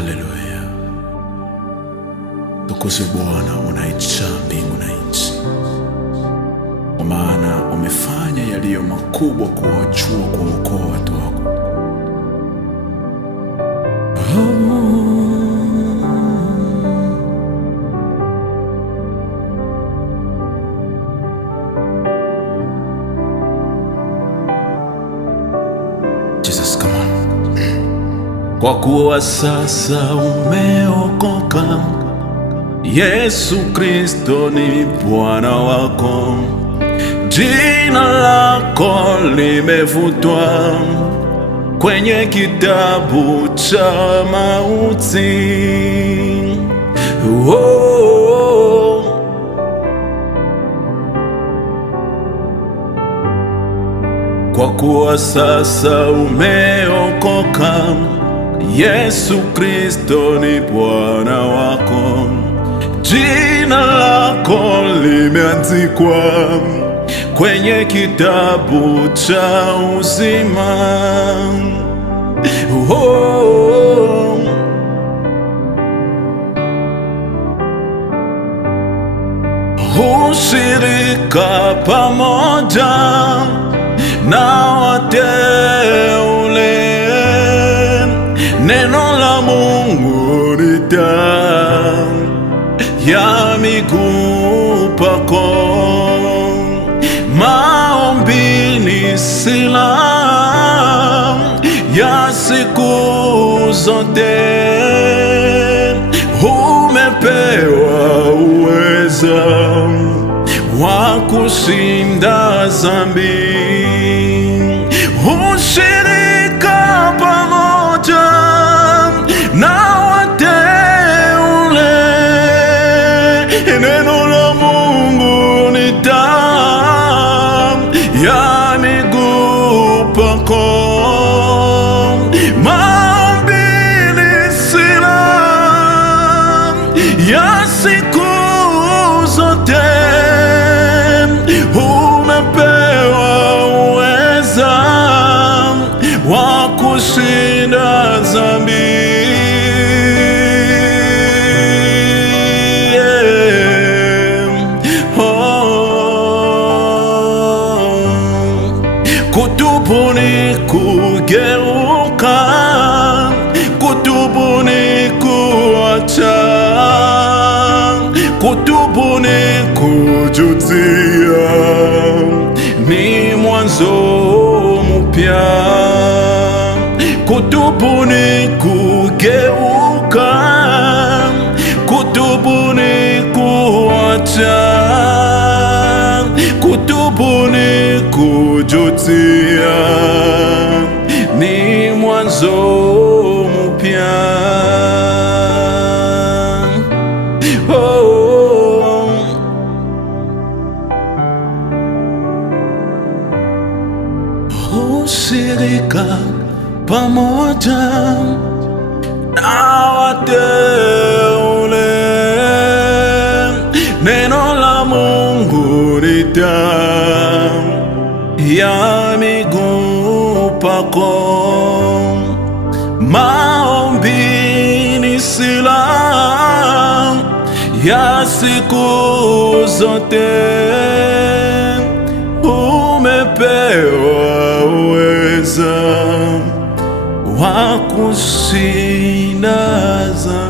Haleluya! Tukuzwe Bwana, unayeumba mbingu na nchi, kwa maana umefanya yaliyo makubwa kuwachua kuwaokoa watu wako. Jesus, come on. Kwa kuwa sasa umeokoka, Yesu Kristo ni Bwana wako, jina lako limefutwa kwenye kitabu cha mauti. Oh, kwa kuwa sasa umeokoka, Yesu Kristo ni Bwana wako, jina lako limeandikwa kwenye kitabu cha uzima. Oh, ushirika pamoja na wateule, neno la Mungu ni taa ya miguu pako, maombi ni silaha ya siku zote. Umepewa uweza wa kushinda dhambi, ushirika pamoja na wateule, neno la Mungu ni taa ya miguu pako, maombi ni silaha ya siku zote. Umepewa uweza wa kushinda dhambi. Kutubu ni kugeuka, kutubu ni kuacha, kutubu ni kujutia, ni mwanzo mpya. Kutubu ni kugeuka, kutubu ni kuacha, kutubu ni kujutia, ni mwanzo mpya. Oh, ushirika pamoja na wateule, neno la Mungu ni taa ya miguu pako, maombi ni silaha ya siku zote. Umepewa uweza wa kushinda dhambi.